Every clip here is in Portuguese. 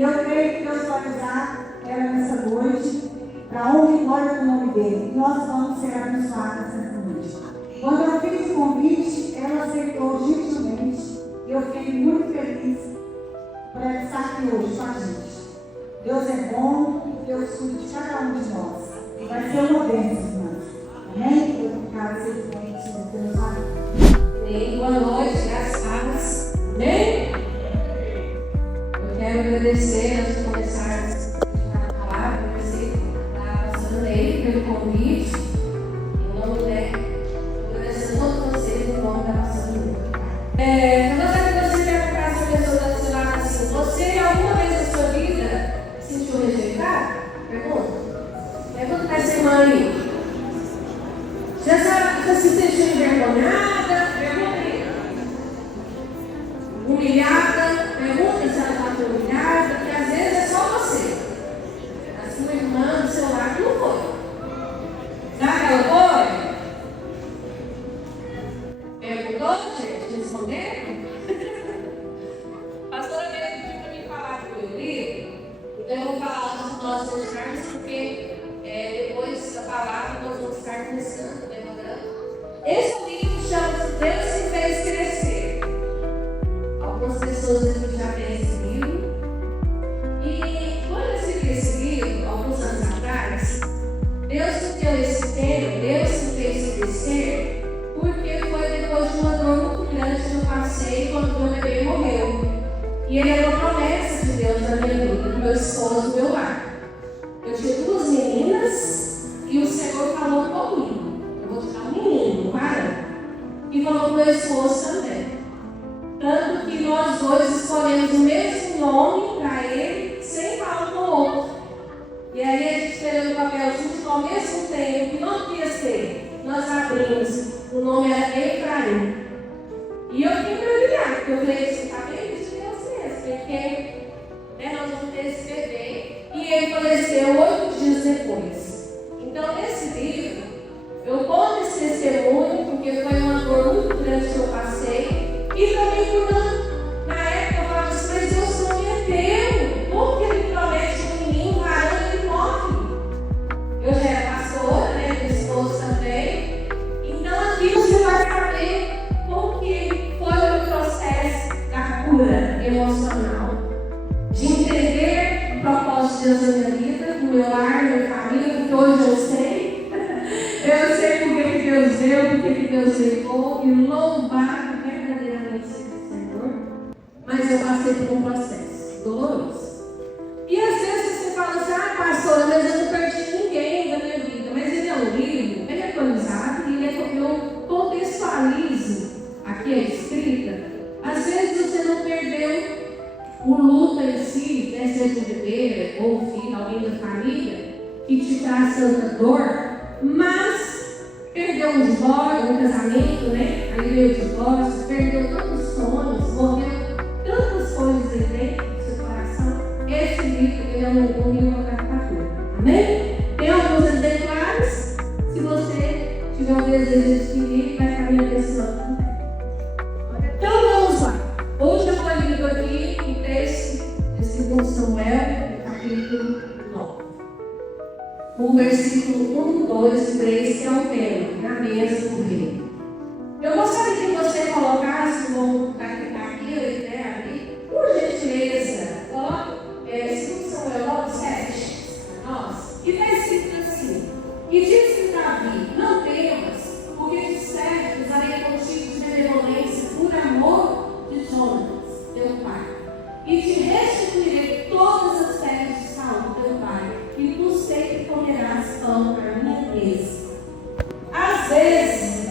E eu creio que Deus vai usar ela nessa noite para honra e glória do nome dele. Nós vamos ser abençoadas nessa noite. Quando eu fiz o convite, ela aceitou gentilmente. E eu fiquei muito feliz por ela estar aqui hoje com a gente. Deus é bom, Deus cuida de cada um de nós. Vai ser uma bênção, irmãos. Amém? Eu quero ser bem, Senhor Deus. Amém. Boa noite, graças a Deus. Amém? Eu quero agradecer, antes de começarmos a falar, agradecer a pastora Ney pelo convite. Em nome dela, agradecer a todos vocês em nome da pastora Ney. Eu gostaria que você perguntasse a pessoa do seu lado assim: você alguma vez na sua vida se sentiu rejeitado? Pergunta. Pergunta para essa irmã aí. Já se sentiu envergonhada? Pergunta aí. Humilhada? Pergunta se ela está humilhada, porque às vezes é só você. A sua irmã do seu lado não foi. Será que ela foi? Perguntou, gente? Responderam? A pastora veio pedir para mim falar do meu livro, então eu vou falar antes de nós começarmos, porque depois da palavra nós vamos estar começando, lembrando. Esse livro chama-se Deus se fez crescer. Algumas pessoas aqui já têm esse livro. E quando eu escrevi esse livro, alguns anos atrás, Deus me deu esse tema, Deus se fez crescer, porque foi depois de uma dor muito grande que eu passei quando o meu bebê morreu. E ele era uma promessa de Deus na minha vida, do meu esposo, do meu lar. Eu tinha duas meninas e o Senhor falou comigo. Eu vou te dar um menino, um varão. E falou com o meu esposo também. Tanto que nós dois escolhemos o mesmo nome para ele, sem falar um com o outro. E aí a gente escreveu no papel junto ao mesmo tempo. Que nome que ia ser? Nós abrimos. O nome era Efraim. E eu fiquei maravilhada, porque eu falei assim: tá bem, isso é vocês, porque nós vamos ter esse bebê. E ele faleceu 8 dias depois. Então, nesse livro, eu conto esse testemunho, porque foi uma dor muito grande que eu passei. E também porque na época eu falava assim: mas Deus não é teu. Como que ele promete um menino, varão, e ele morre? Eu já era pastora, meu esposo também. Então, aqui você vai saber como que foi o processo da cura emocional, de entender o propósito de Deus na minha vida, no meu lar, na minha família, porque hoje eu sei. Eu sei porque que Deus deu, porque que Deus levou, e louvado verdadeiramente seja o Senhor. Mas eu passei por um processo doloroso. E às vezes você fala assim: ah, pastora, mas eu não perdi ninguém da minha vida. Mas ele é um livro, ele é atualizado, e eu contextualizo aqui a escrita. Às vezes você não perdeu o luto em si, seja um bebê ou um filho, alguém da família, que te traz tanta dor, mas perdeu um divórcio, um casamento, né? Aí veio o divórcio, perdeu tantos sonhos, morreu tantas coisas dentro do seu coração. Esse livro ele é um livro para cura. Amém? Tem alguns exemplares. Se você tiver um desejo de adquirir, vai ficar me abençoando. Então vamos lá. Hoje eu estou lido aqui o texto de 2 Samuel, capítulo 9. O versículo 1, 2, 3, que é o tema, na mesa do rei. Eu gostaria que você colocasse, vamos aqui, ali, por gentileza, coloque 2 Samuel 9, 7, nós, e está escrito assim: e disse Davi: não temas, porque de certo usarei contigo de benevolência por amor de Jonatas, teu pai, e te restituirei todas as terras de Saul, teu pai, e tu sempre comerás pão à minha mesa. Às vezes,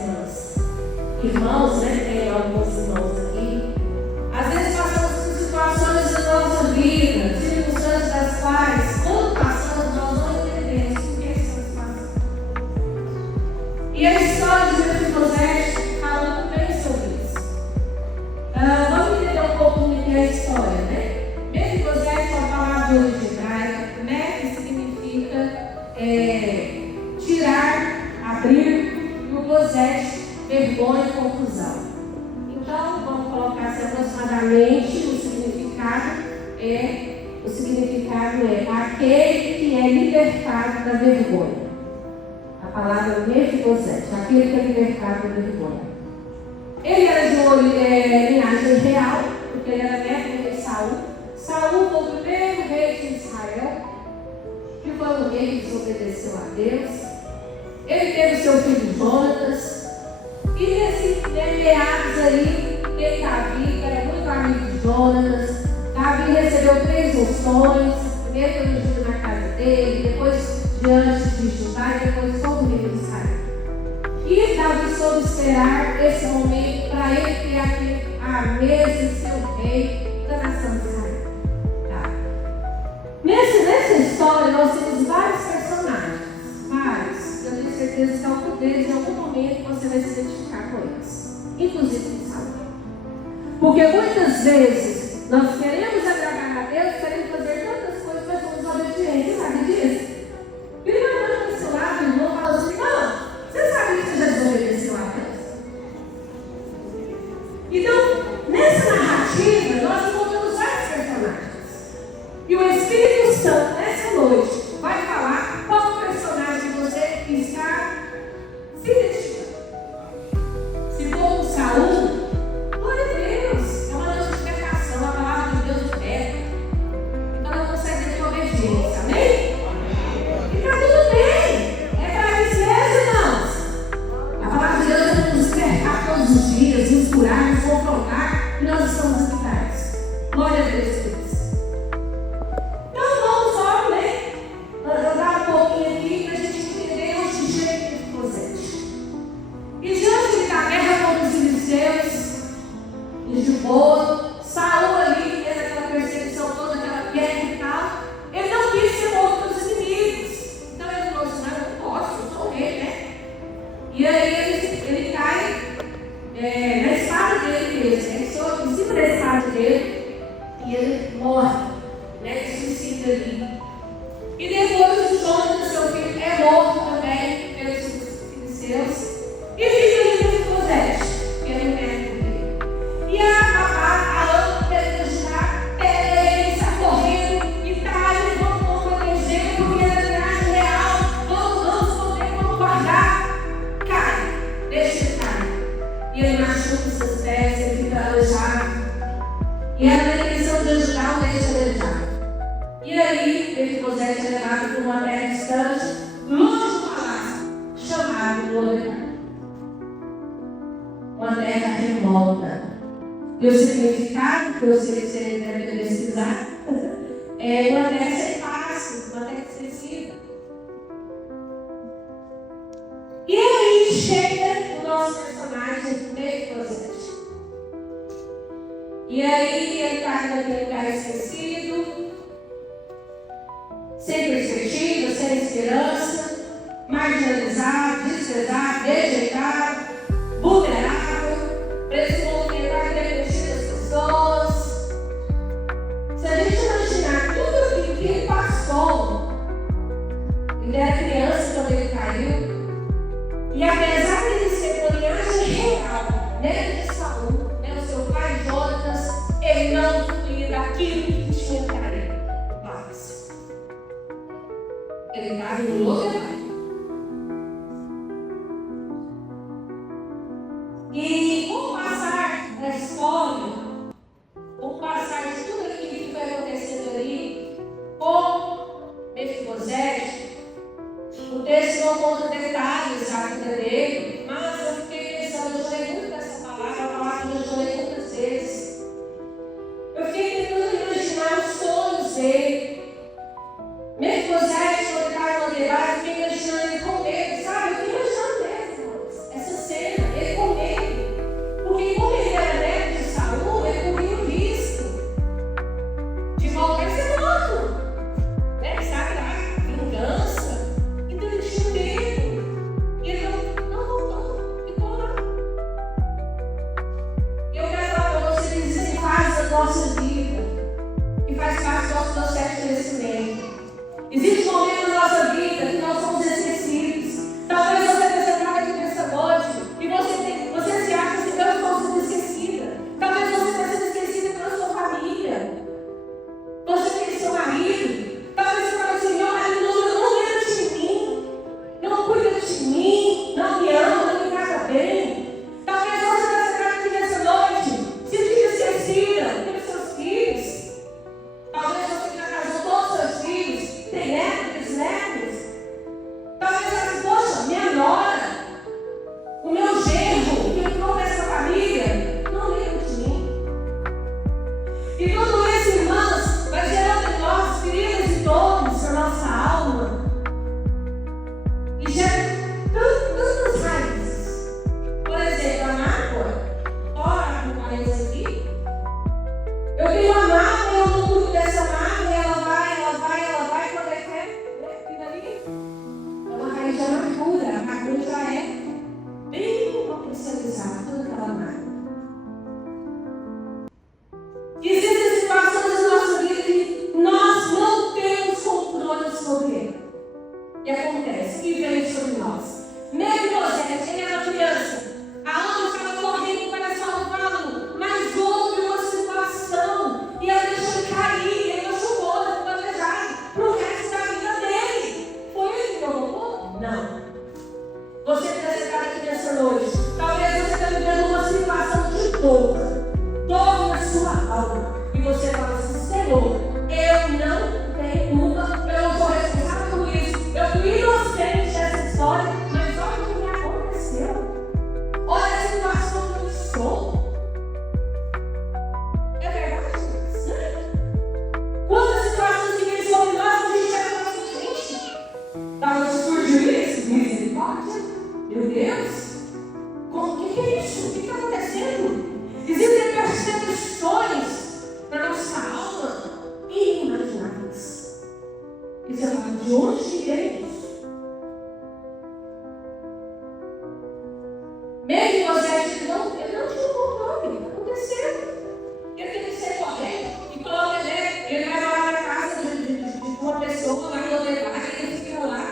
irmãos, tem alguns irmãos aqui, às vezes passamos por situações da nossa vida, circunstâncias das quais, quando passamos, nós não entendemos por que estamos passando. E a história de Mefibosete fala muito bem sobre isso. Vamos entender um pouco do que é a história, né? Mefibosete é uma palavra de origem hebraica. Mef significa tirar, abrir, e o Bosete, vergonha e confusão. Então, vamos colocar assim, aproximadamente o significado significado é aquele que é libertado da vergonha. A palavra Mefibosete, aquele que é libertado da vergonha. Ele era de linhagem real, porque ele era neto do rei Saul. Saul foi o primeiro rei de Israel, que foi um rei que desobedeceu a Deus. Ele teve seu filho Jonatas. E nesse meados aí, tem Davi, que era muito amigo de Jonatas. Davi recebeu 3 unções, primeiro pelo ungido na casa dele, depois diante de Judá e depois todo o reino de Israel. E Davi soube esperar esse momento para ele ter aqui a mesa e ser o rei da nação de Israel. Tá. Nessa história nós temos vários personagens, vários. Eu tenho certeza que algum deles em algum momento você vai se identificar com eles, inclusive com Saul. Porque muitas vezes nós queremos agradar a Deus, queremos fazer tantas coisas, mas somos obedientes, sabe disso? E ele vai olhando para esse lado, o irmão fala assim: não, você sabe que você já desobedeceu a Deus? Então, nessa narrativa, nós encontramos vários personagens. E o Espírito Santo, nessa noite, vai falar qual personagem você está se identificando. Se for um Saul, glória a Deus, é uma notificação, a palavra de Deus é. Então não consegue ter obediência, amém? E está tudo bem, é para isso mesmo, irmãos. A palavra de Deus é para nos despertar todos os dias, nos curar, nos confrontar, e nós estamos aqui atrás. Glória a Deus por isso. Então vamos só, né? Andar um pouquinho aqui para a gente entender onde chega esse Mefibosete. E diante da guerra contra os filisteus, e de boa, Saul ali, fez aquela perseguição toda, aquela guerra e tal, ele não quis ser morto pelos inimigos. Então ele falou assim: não, eu posso, eu sou rei, né? E aí ele cai na espada dele mesmo, ele sobe em cima da espada dele e ele morre, né? Ele suicida ali. E depois o Jonatas, seu filho, é morto também pelos filisteus. E fica ali Mefibosete, que era o neto dele. E a Ana tenta ajudar, ele está correndo e está ali, vamos proteger, porque ele é linhagem real, vamos poder, vamos guardar. Cai, deixa ele cair. E ele machuca os seus pés, ele fica aleijado. E a intenção de ajudar o deixa aleijado. E aí, Mefibosete é levado para uma terra distante, longe do palácio, chamado Lodebar. Uma terra remota. E o significado, que eu sei que você deve pesquisar, é uma terra sem pasto, uma terra esquecida. E aí chega o nosso personagem, Mefibosete. E aí ele está naquele lugar esquecido, sem perspectiva, sem esperança, marginalizado, desprezado, rejeitado, vulnerável, preso no lugar de refletir das pessoas. Se a gente imaginar tudo aquilo que ele passou, ele era criança quando ele caiu, e apesar de ele ser uma linhagem real, neto de Saul, o seu pai Jonatas, ele não fluía daquilo que tinha caído. Mas ele estava em Lodebar. E com o passar da história, com o passar de tudo aquilo que foi acontecendo ali, com Mefibosete, o texto não conta detalhes da vida dele, mas eu fiquei pensando, eu já li muito dessa palavra, a palavra que eu já li muitas vezes. Eu fiquei tentando imaginar os sonhos dele. Mefibosete, quando ele estava no Lodebar, eu fiquei imaginando ele com medo, sabe? Eu fiquei imaginando mesmo, irmãos, essa cena, ele com medo. Porque como ele era neto de Saul, ele corria o risco de voltar a ser morto. Né? Sabe lá, vingança. Então ele tinha medo. E ele não voltou, ficou lá. E eu quero falar para vocês, isso faz da nossa vida, e faz parte do nosso processo de crescimento. Existe um momento na nossa vida que nós somos esquecidos. Talvez você esteja aqui nessa noite e você se acha que eu estou sendo esquecida. Talvez você esteja sendo esquecida pela sua família. Você tem seu marido, E tudo isso, irmãos, vai gerando em nós feridas e dores na nossa alma. E gera tantas raízes. Por exemplo, a mágoa. Ora, com parênteses aqui. Eu tenho uma mágoa, eu não cuido dessa mágoa, e ela vai, quando é que é? Fica ali. É uma raiz de amargura. A amargura já é bem potencializada, toda aquela mágoa. Existem situações na nossa vida que nós não temos controle sobre ele. E acontece, que vem sobre nós. Mesmo José, ele era criança. A Ana estava correndo para salvá-lo, mas houve uma situação e ela deixou ele cair, ele machucou, ele ficou aleijado para o resto da vida dele. Foi ele que provocou? Não. Você que está sentado aqui nessa noite, talvez você esteja vivendo uma situação de dor na sua alma. E você fala assim: Senhor, eu não tenho culpa, eu não sou responsável por isso. Eu fui inocente dessa história, mas olha o que me aconteceu. Olha a situação que eu estou. É verdade? Quantas situações que vêm sobre nós, a gente era nossa frente. Da onde surgiu isso? Misericórdia? Meu Deus? O que é isso? O que está acontecendo? Existem percepções na nossa alma inimagináveis. E você fala: de onde veio isso? Mesmo José, ele não tinha controle, está acontecendo. Ele tem que ser correto. E quando ele vai lá na casa de uma pessoa, vai levar, ele fica lá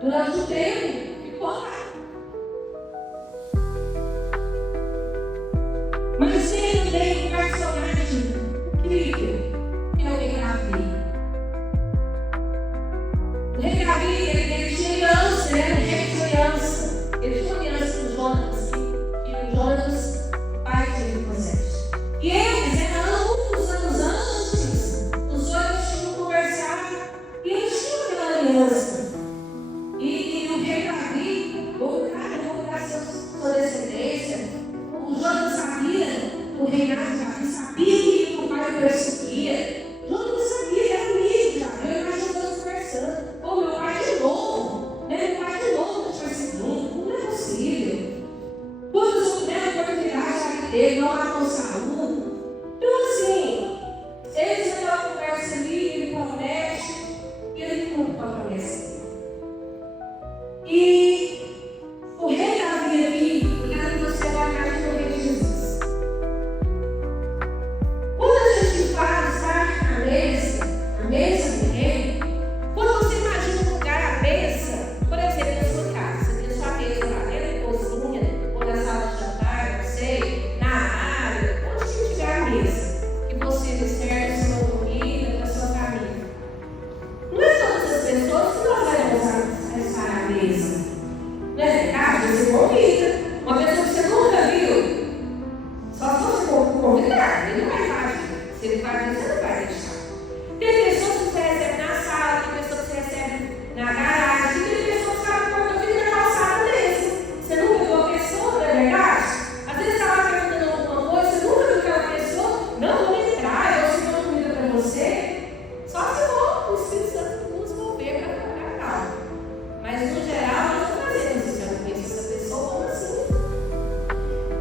durante o tempo, ficou lá. Mas ele tem um personagem incrível, que é o rei Davi. O rei Davi, ele tinha aliança, ele era um rei de aliança. Ele tinha aliança com Jonas, e o Jonas, pai de Moisés. E eles eram muitos anos antes, os dois tinham conversado, e eles tinham aquela aliança. E o rei Davi, cara, eu vou dar sua descendência. O Jonas sabia, o reinado de Davi sabia que o pai perseguia. Jonas sabia, ele era amigo, cara. Eu imagino todos conversando. Pô, meu pai de novo, né? Meu pai de novo te perseguindo. Não é possível. Quando eu puder a oportunidade dele, não matou Saúl. Então, assim, eles naquela conversa ali, ele promete, e ele cumpre a promessa. E o rei Davi aqui, ligado em você, vai ficar de rei de Jesus. Quando a gente fala estar na mesa do rei, quando você imagina um lugar à mesa, por exemplo, na sua casa, você tem a sua mesa lá dentro, na cozinha, ou na sala de jantar, não sei, na área, onde você tiver a mesa, que você serve sua comida para sua família. Não é todas as pessoas que nós vamos estar à mesa. Não é verdade? Você convida. Uma pessoa que você nunca viu, só se você convidar, ele não vai fazer. Se ele vai fazer, você não vai deixar. Tem pessoas que você recebe na sala, tem pessoas que você recebe na garagem, tem pessoas que sabem por que fica na calçada mesmo. Você nunca viu a pessoa, não é verdade? Às vezes você estava perguntando alguma coisa, você nunca viu aquela pessoa, não vou entrar, eu sei uma comida para você. Só se for o Espírito Santo nos mover para trabalhar calma. Mas no geral, nós não fazemos isso. Eu conheço essa pessoa como assim.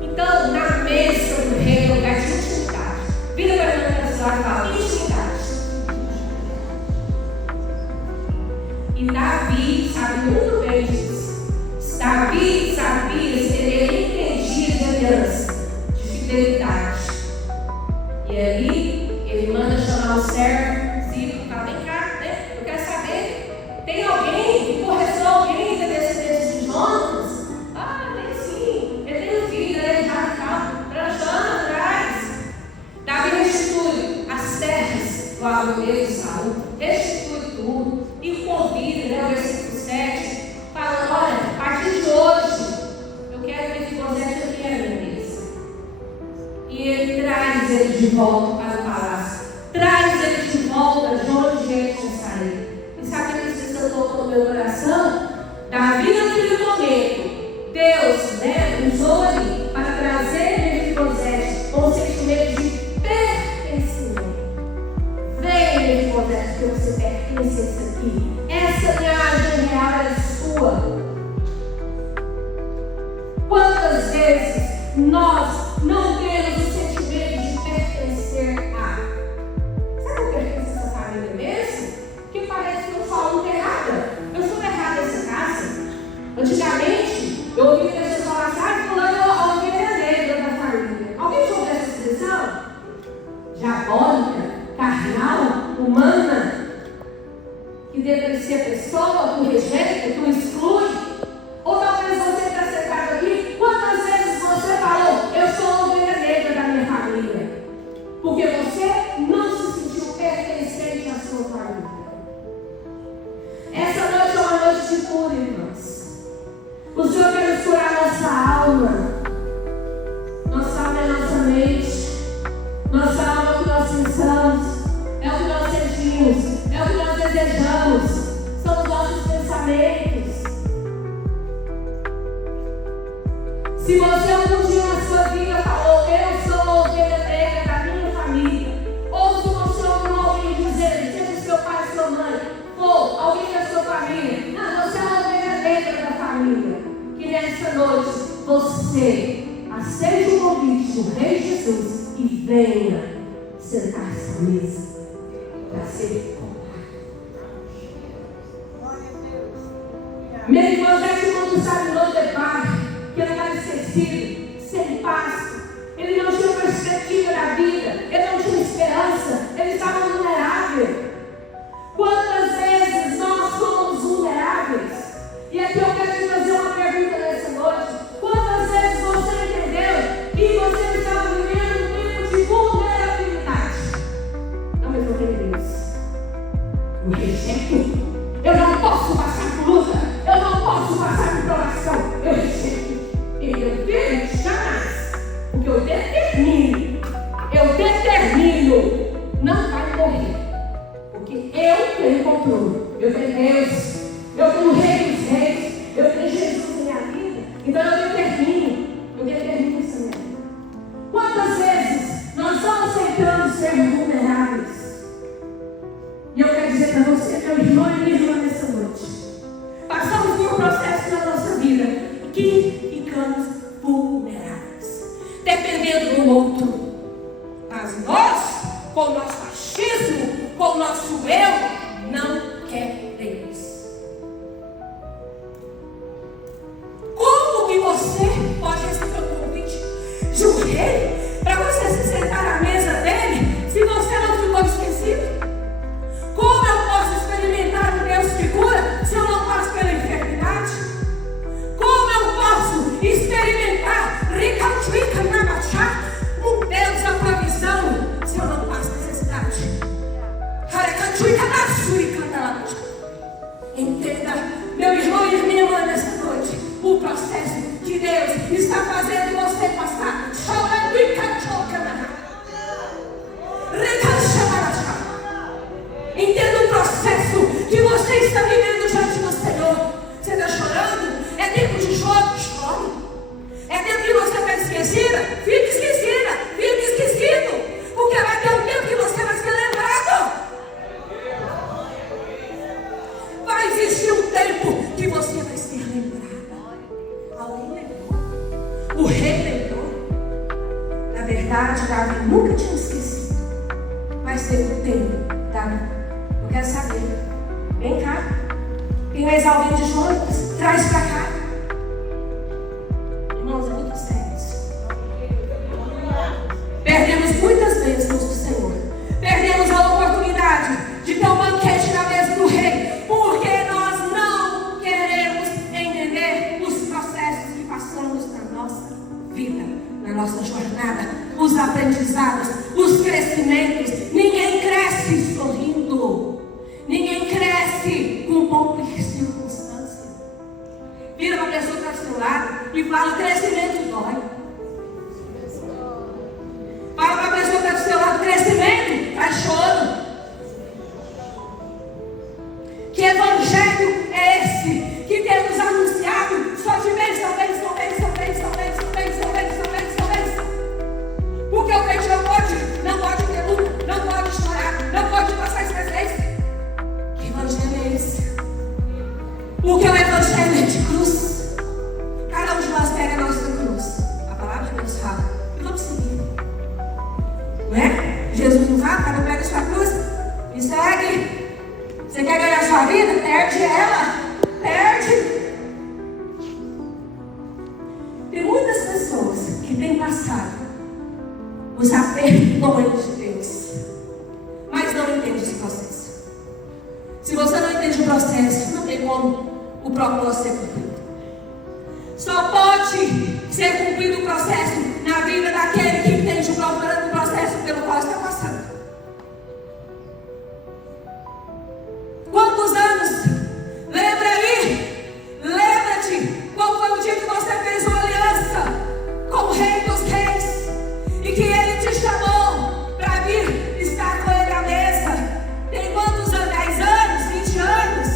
Então, na mesa do rei, é um lugar de intimidade. Vira para mim na pessoa e fala: intimidade. E Davi sabe muito bem disso. Davi sabia, ele entendia de aliança, de fidelidade. E ali, ele manda chamar o servo, Ziba, fala: vem cá, né? Eu quero saber, tem alguém que corresponde alguém da descendência de Jonas? Ah, tem sim, ele tem um filho, ele é radical, transando atrás. Davi restitui as terras do avô dele, Saúl, restitui tudo e convida, né, o versículo 7, falando: olha, a partir de hoje, eu quero que você aqui a minha mesa. E ele traz ele de volta para o palácio, traz ele de volta de onde ele tinha saído. E sabe o que isso tocou no meu coração? Davi, naquele momento, Deus, né, usou ele para trazer ele de Moisés com o sentimento de pertencimento. acontece? Porque você pertence a isso aqui. Essa linhagem real é sua. Quantas vezes nós não temos o sentimento de pertencer a? Sabe por que eu pertenço a essa família mesmo? Que parece que eu falo errada. Eu sou errada nessa casa. Antigamente, eu ouvi pessoas falar assim, fulano é a ovelha negra da família. Alguém já ouviu essa expressão? Diabólica, carnal, humana, que deprecia a pessoa, tu rejeita, tu exclui. Ou talvez você está sentado aqui, quantas vezes você falou, eu sou a ovelha negra da minha família? Porque você não se sentiu pertencente à sua família. Essa noite é uma noite de cura, irmãos. O Senhor quer curar nossa alma. Nossa alma é nossa mente. Nossa alma é o que nós pensamos. É o que nós sentimos. É o que nós desejamos. São os nossos pensamentos. Se você algum dia na sua vida falou, eu sou a ovelha negra da minha família. Ou se você ouviu alguém dizer, seja seu pai, sua mãe, ou alguém da sua família, não, você é a ovelha negra da família. Que nessa noite você aceite o convite do Rei Jesus e venha sentar-se à mesa para ser comprado. Meu irmão, esse mundo sabe não ter paz, que ele estava esquecido, sem paz. Ele não tinha perspectiva da vida, ele não tinha esperança, ele estava vulnerável. Quantas vezes nós somos vulneráveis? E aqui eu quero te fazer uma pergunta nessa noite. Quantas vezes você entendeu que você estava vivendo um tempo de vulnerabilidade? Não, mas eu tenho Deus. Eu rejeito. Eu não posso passar por luta. Eu não posso passar por provação. Eu rejeito. E eu tenho jamais. Porque eu determino, não vai morrer. Porque eu tenho controle. Eu tenho Deus. Eu tenho o Rei dos Reis. Eu tenho Jesus na minha vida. Então eu determino isso na minha vida. Quantas vezes nós não aceitamos ser vulneráveis? E eu quero dizer para você, meu irmão e minha irmã, nessa noite, passamos por um processo na nossa vida que ficamos vulneráveis, dependendo do outro. Mas nós, com o nosso achismo, com o nosso eu, não queremos. Como que você pode receber o convite de um rei para você se sentar à mesa dele se você não ficou esquecido? Como eu posso experimentar um Deus que cura se eu não passo pela enfermidade? Como eu posso experimentar um Deus da provisão se eu não passo necessidade? Entenda, meu irmão e minha irmã, nessa noite, o processo que Deus está fazendo você passar. Entenda o processo que você está vivendo diante do Senhor. Você está chorando? É tempo de choro? Chore. É tempo que você está esquecida? Fique esquecida. Fique esquecido. Porque vai ter um tempo que você vai ser lembrado. Vai existir um tempo que você vai ser lembrada. Alguém lembrou? O rei lembrou. Na verdade, Davi nunca tinha esquecido. Mas teve um tempo, Davi. Eu quero saber. Vem cá. Quem mais alguém de Jonas? Traz para cá. Irmãos, é muito sério isso. Perdemos muitas bênçãos do Senhor. Perdemos a oportunidade de ter um banquete na mesa do rei. Porque nós não queremos entender os processos que passamos na nossa vida, na nossa jornada, os aprendizados, os crescimentos. Ninguém cresce sorrindo. Ninguém cresce com pouca circunstância. Vira Me segue. Você quer ganhar sua vida? Perde ela. Perde. Tem muitas pessoas que têm passado os apertões de Deus, mas não entendem esse processo. Se você não entende o processo, não tem como o propósito ser cumprido. Só pode ser cumprido o processo na vida daquele que entende o processo pelo qual está passando. Quantos anos? Lembra aí? Lembra-te qual foi o dia que você fez uma aliança com o Rei dos Reis e que Ele te chamou para vir estar com Ele à mesa. Tem quantos anos? 10 anos? 20 anos?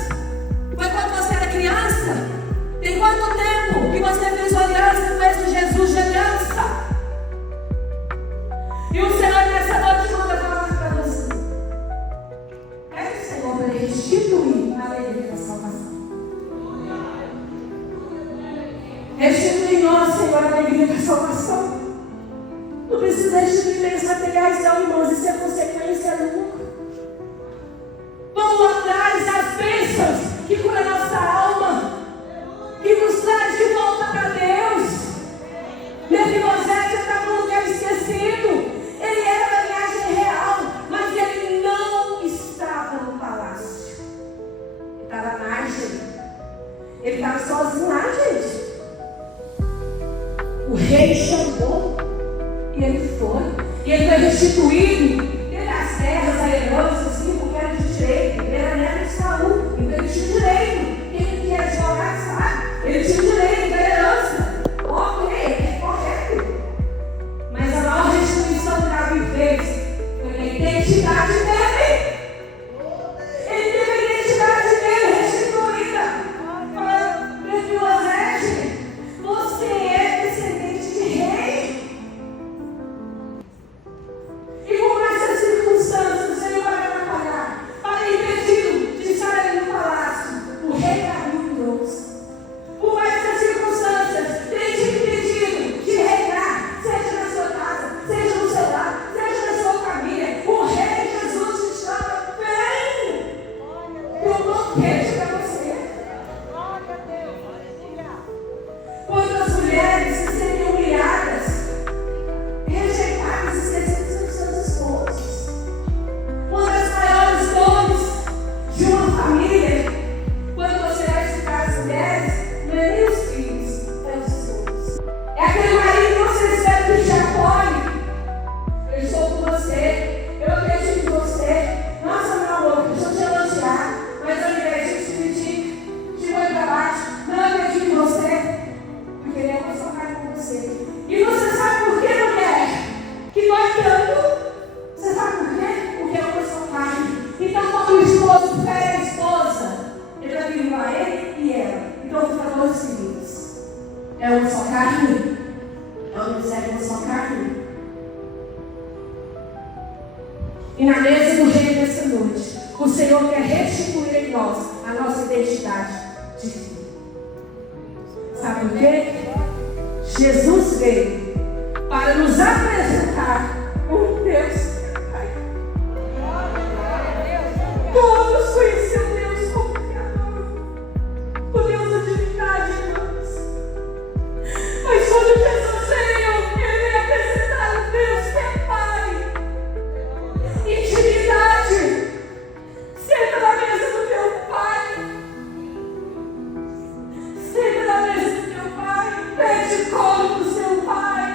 Foi quando você era criança? Tem quanto tempo que você fez uma aliança com esse Jesus de aliança? E o Senhor nessa noite manda falar para você. Pede o Senhor para Ele restituir a alegria da salvação. Restituir em nós, Senhor, a alegria da salvação. Não precisa restituir bens materiais, não, irmãos. Isso é consequência nunca. Vamos atrás das bênçãos que cura a nossa alma, que nos traz de volta para Deus. Mefibosete está num lugar esquecido. Ele era da linhagem real, mas ele não estava no palácio. Ele estava na margem. Ele estava sozinho lá, gente. O rei chamou e ele foi. E ele foi restituído. Teve as terras, a herança, assim, porque era de direito. Ele era neto de Saul, então ele tinha direito. Quem quer advogar sabe? Ele tinha direito da herança. Ok, é correto. Mas a maior restituição que Davi fez foi a identidade dele. Ele teve a identidade dele restituída. Falando, Mefibosete, você é descendente de rei. E por mais as circunstâncias, o Senhor vai trabalhar para impedir de estar no palácio. O rei Davi o trouxe. Por mais as circunstâncias, tem te impedido de reinar, seja na sua casa, seja no seu lar, seja na sua família. O rei Jesus te chama, vem! Eu não quero para você. Quantas mulheres se sentem humilhadas, rejeitadas, esquecidas dos seus esposos. Uma das maiores dores de uma família, quando você vai estudar as mulheres, não é nem os filhos, é os esposos. É aquele marido que você recebe que te apoie. Eu estou com você, eu acredito em você. Nossa, meu amor, deixa eu te elogiar, mas ao invés de te pedir, te põe para baixo, não acredito em você, porque ele é uma só carne com você. E você sabe por que, mulher? Que dói tanto? Você sabe por quê? Porque é uma só carne. Então, quando o esposo fere a esposa, ele vai vir a ele e ela. Então, fica 2 filhos. É uma só carne? É uma só carne? E na mesa do rei nessa noite, o Senhor quer restituir em nós a nossa identidade de filho. Sabe por quê? Jesus veio para nos apresentar um Deus Pai. Todos conheciam Deus como Criador, o Deus da divindade, irmãos. Mas quando Jesus veio, Ele veio apresentar um Deus que é Pai. Intimidade. Senta na mesa do teu Pai. Senta na mesa do teu Pai. Pede colo do seu Pai.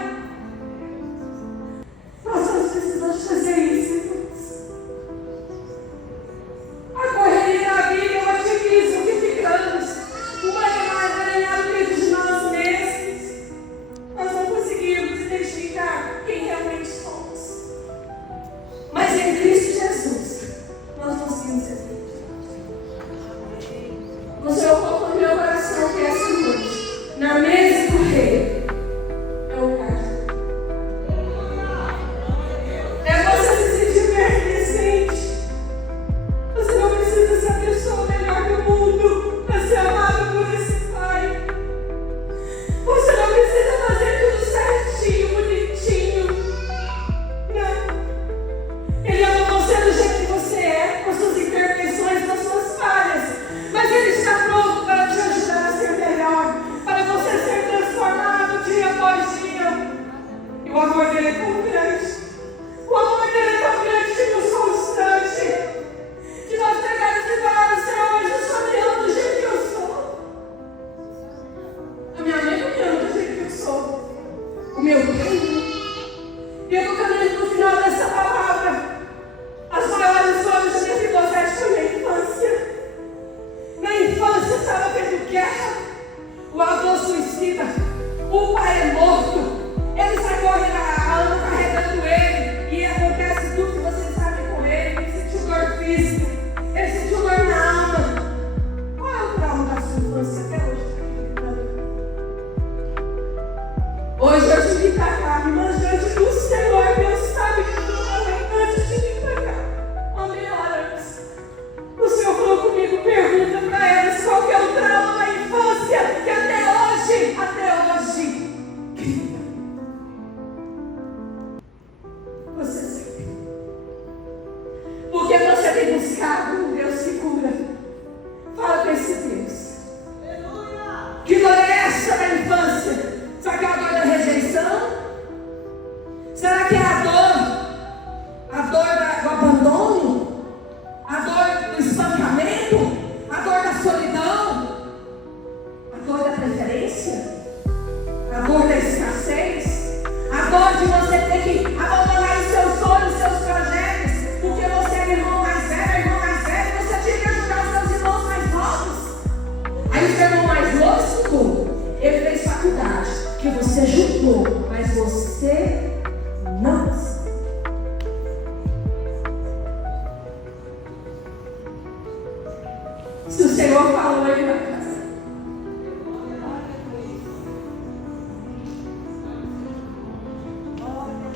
Se o Senhor falou, Ele vai fazer.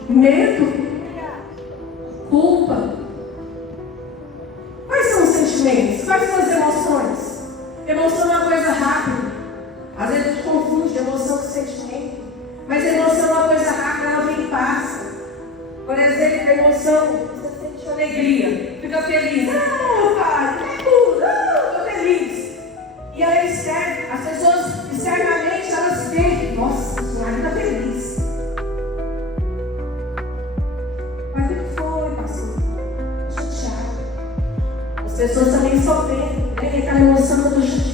Medo, culpa. Quais são os sentimentos? Quais são as emoções? Emoção é uma coisa rápida. Às vezes a gente confunde emoção com sentimento. Mas a emoção é uma coisa rápida, ela vem e passa. Por exemplo, a emoção, você sente alegria, fica feliz. Não, pai, é tudo, estou feliz. E ela é externa. As pessoas externamente, elas veem, nossa, a senhora está feliz. Mas o que foi, pastor? Chateado. As pessoas também sofrem, né? Aquela emoção do chateado.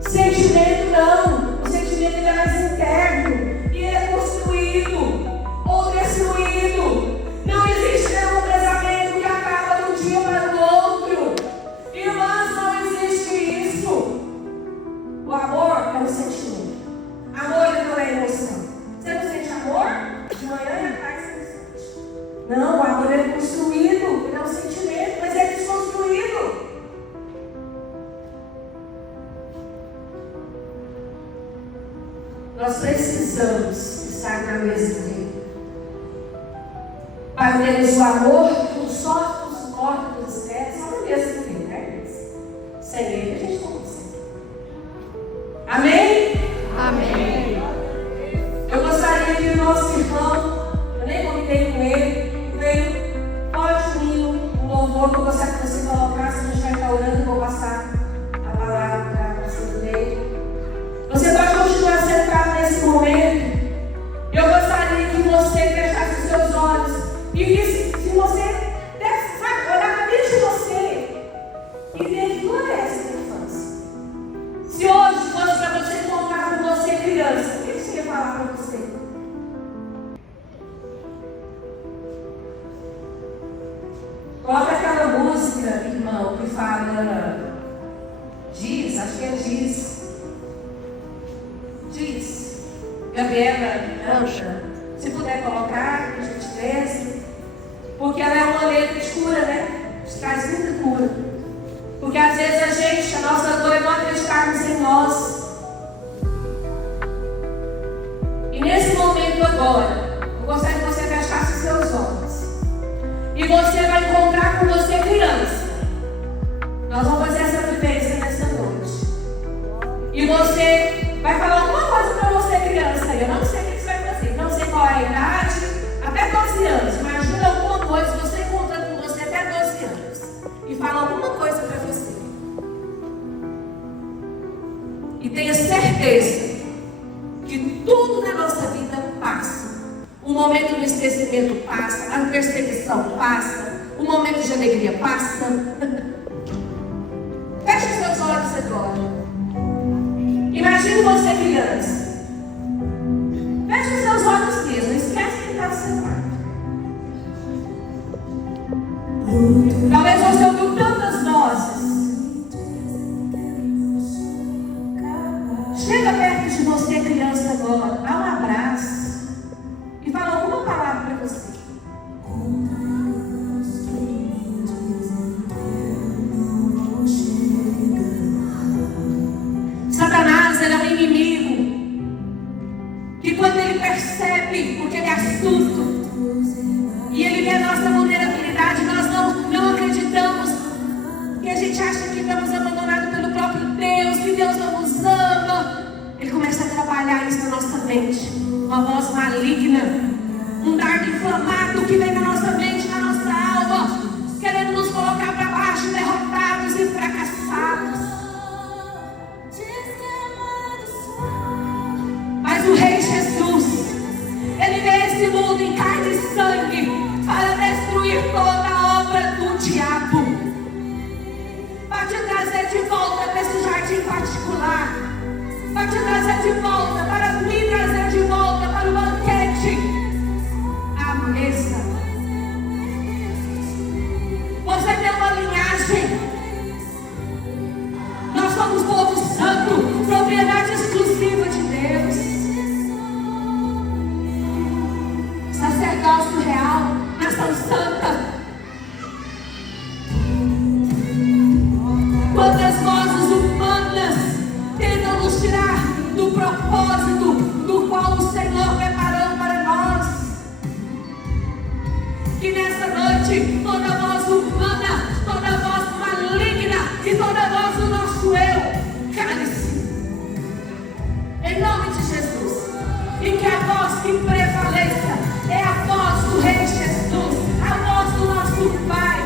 Sentimento não. O sentimento ele é mais interno. E é construído ou destruído. Não existe um casamento que acaba de um dia para o outro. Irmãs, não existe isso. O amor é um sentimento. Amor não é emoção. Você não sente amor? De manhã e à tarde você não sente. Não, o amor é construído. Ele é um sentimento, mas é desconstruído. Nós precisamos estar na mesa dele. Para termos o amor que nos sofre, nos suporta, nos espera, só na mesa dele, né? Sem ele a gente não consegue. Amém? Amém. Eu gostaria que o nosso irmão, eu nem comentei com ele, veio, pode unir um louvor que eu gostaria que você colocasse, a gente vai estar orando e vou passar a palavra para você dele. Você pode continuar sentado nesse momento. Eu gostaria que você fechasse os seus olhos e visse, se você olhar para dentro de você e ver toda essa infância. Se hoje fosse para você encontrar com você criança, o que você ia falar para você? Coloca aquela música, irmão, que fala diz, acho que é diz. Gabriela, canta. Se puder colocar, por gentileza. Porque ela é uma letra de cura, né? Traz muita cura. Porque às vezes a nossa dor é não acreditarmos em nós. E nesse momento agora, eu gostaria que você fechasse os seus olhos. E você vai encontrar com você criança. Nós vamos fazer essa vivência nessa noite. E você vai falar alguma coisa para você, criança. Eu não sei o que você vai fazer. Não sei qual é a idade. Até 12 anos. Imagina alguma coisa. Você encontra com você até 12 anos. E fala alguma coisa para você. E tenha certeza que tudo na nossa vida passa. O momento do esquecimento passa. A perseguição passa. O momento de alegria passa. Feche os seus olhos agora. Imagine você criança. Feche os seus olhos mesmo. Esquece que está no seu quarto. Talvez você ouviu tantas vozes. Chega perto de você, criança, agora. Dá um abraço. E fala alguma palavra para você. Satanás, ele é um inimigo que quando ele percebe, porque ele é astuto, e ele vê a nossa vulnerabilidade, nós não acreditamos, que a gente acha que estamos abandonados pelo próprio Deus, que Deus não nos ama. Ele começa a trabalhar isso na nossa mente, uma voz maligna, um dardo inflamado que vem na nossa mente, na nossa alma, querendo nos colocar para baixo, derrotados e fracassados. Mas o Rei Jesus, ele veio a esse mundo em carne e sangue para destruir toda a obra do diabo, para te trazer de volta para esse jardim particular, para te trazer de volta, para me trazer de volta para o banquete, a mesa. Você tem uma linhagem. Nós somos povo santo, propriedade exclusiva de Deus. Sacerdócio real, nação santa. voz que prevaleça é a voz do Rei Jesus, a voz do nosso Pai.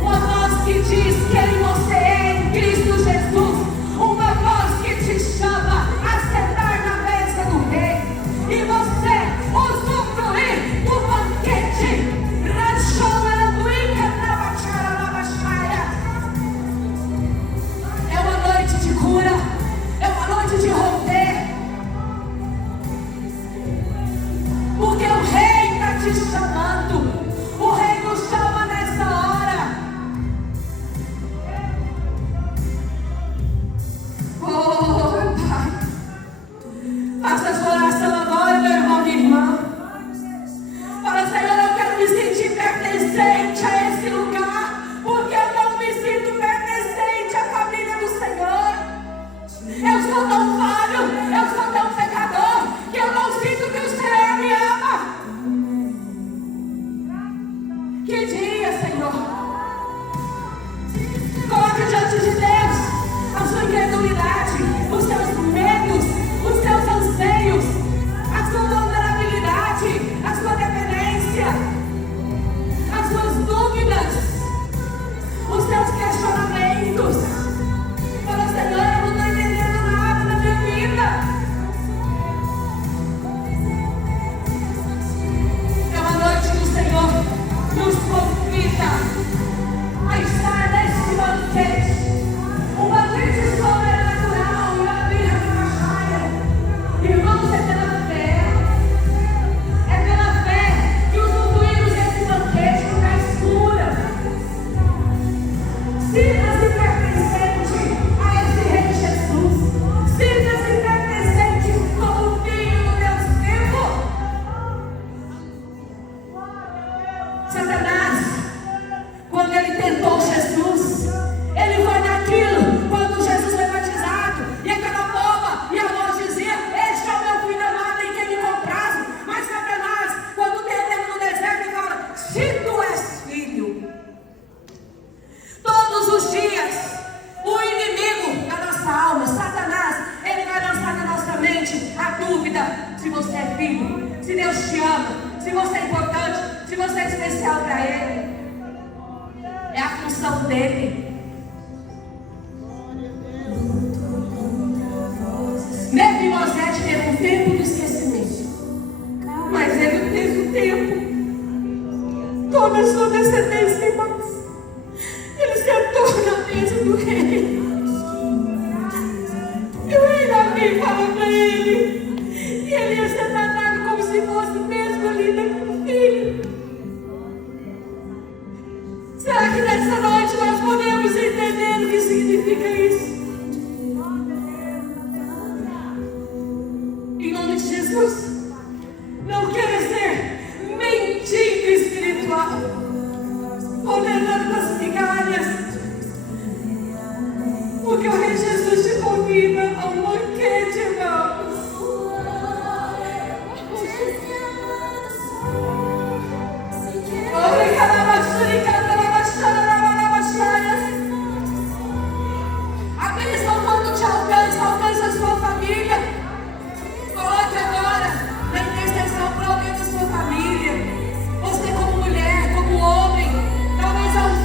Uma voz que diz quem você é em Cristo Jesus. Uma voz que te chama a sentar na mesa do Rei. E você usufruir do banquete. É uma noite de cura. É uma noite de romper. Porque o Rei está te chamando. O Rei nos chama nessa hora. Oh, Pai. Faça a sua oração agora, meu irmão, minha irmã. Fala, Senhor, eu quero me sentir pertencente a esse lugar. Porque eu não me sinto pertencente à família do Senhor. Eu sou tão falho, eu sou tão pecador, que eu não sinto que o Senhor me ama. Que dia, Senhor. Coloque diante de Deus a sua incredulidade, os seus medos, os seus anseios, a sua vulnerabilidade, a sua dependência, as suas dúvidas, os seus questionamentos. Fala, Senhor, eu não estou entendendo nada na minha vida. É uma noite que o Senhor nos convida a estar nesse banquete. Um banquete sobrenatural. Irmãos, é pela fé. É pela fé que usufruímos desse banquete que traz cura. Sinta-se pertencente a esse Rei Jesus. Sinta-se pertencente como filho do Deus vivo. Satanás, quando ele tentou Jesus, ele foi naquilo, quando Jesus foi batizado, e aquela bomba, e a voz dizia: este é o meu filho amado em quem me comprazo. Mas Satanás, quando tenta ele no deserto, ele fala: se tu és filho. Todos os dias, o inimigo da nossa alma, Satanás, ele vai lançar na nossa mente a dúvida se você é filho, se Deus te ama, se você é importante, se você é especial para Ele. É a função dele. Mefibosete teve um tempo do esquecimento, mas ele teve um tempo. Toda a sua descendência, irmãos, ele sentou na mesa do Rei. E o Rei Davi fala para ele, e ele ia ser tratado como se fosse mesmo ali daquele filho. Será que nessa noite nós podemos entender o que significa isso? Em nome de Jesus, não queira ser mendigo espiritual, ordenando as migalhas, porque o Rei Jesus te convida a um banquete, irmãos. A bênção quando te alcança a sua família. Coloque agora na intercessão para alguém da sua família. Você como mulher, como homem, talvez há um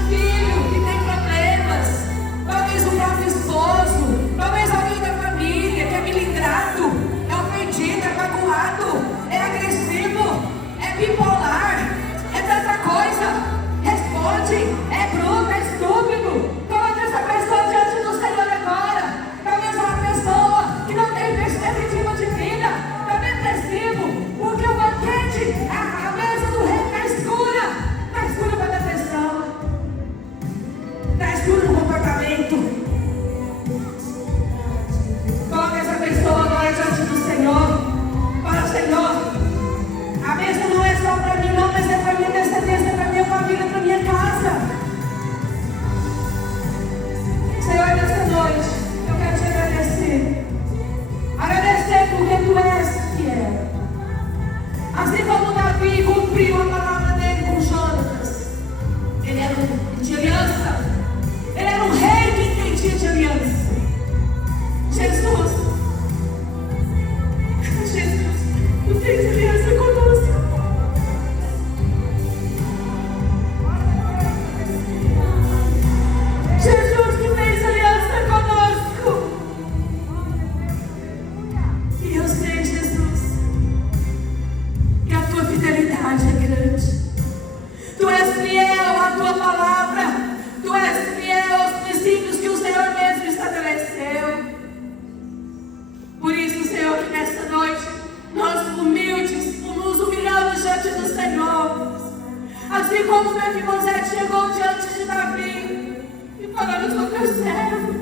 assim como Mefibosete chegou diante de Davi e falando sobre o servo.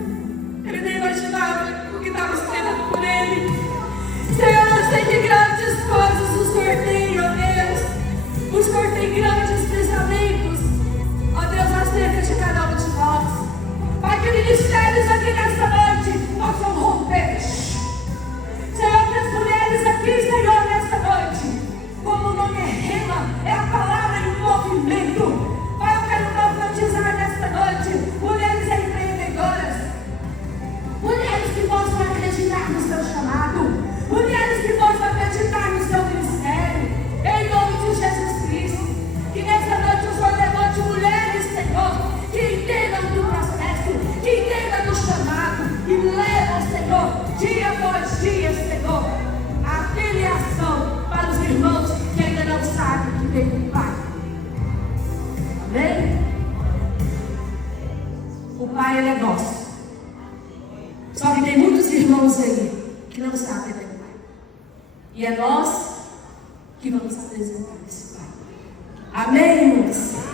Ele nem imaginava o que estava esperando por ele. Senhor, eu sei que grandes coisas o Senhor tem, ó Deus. O Senhor tem grandes pensamentos, ó Deus, acerca de cada um de nós. Pai, que ministérios aqui nesta noite possam romper. Senhor, que as mulheres aqui, Senhor, nesta noite, como o nome é rema, é a palavra em movimento. Pai, eu quero profetizar nesta noite, mulheres empreendedoras, mulheres que possam acreditar no seu chamado, mulheres que possam acreditar no seu ministério, em nome de Jesus Cristo. Que nesta noite o Senhor levante mulheres, Senhor, que entendam do processo, que entendam do chamado e levam, Senhor, dia após dia, Senhor, a filiação para os irmãos que ainda não sabem que tem um Pai. Amém? O Pai, Ele é nosso. Só que tem muitos irmãos aí que não sabem que tem um Pai. E é nós que vamos apresentar esse Pai. Amém, irmãos?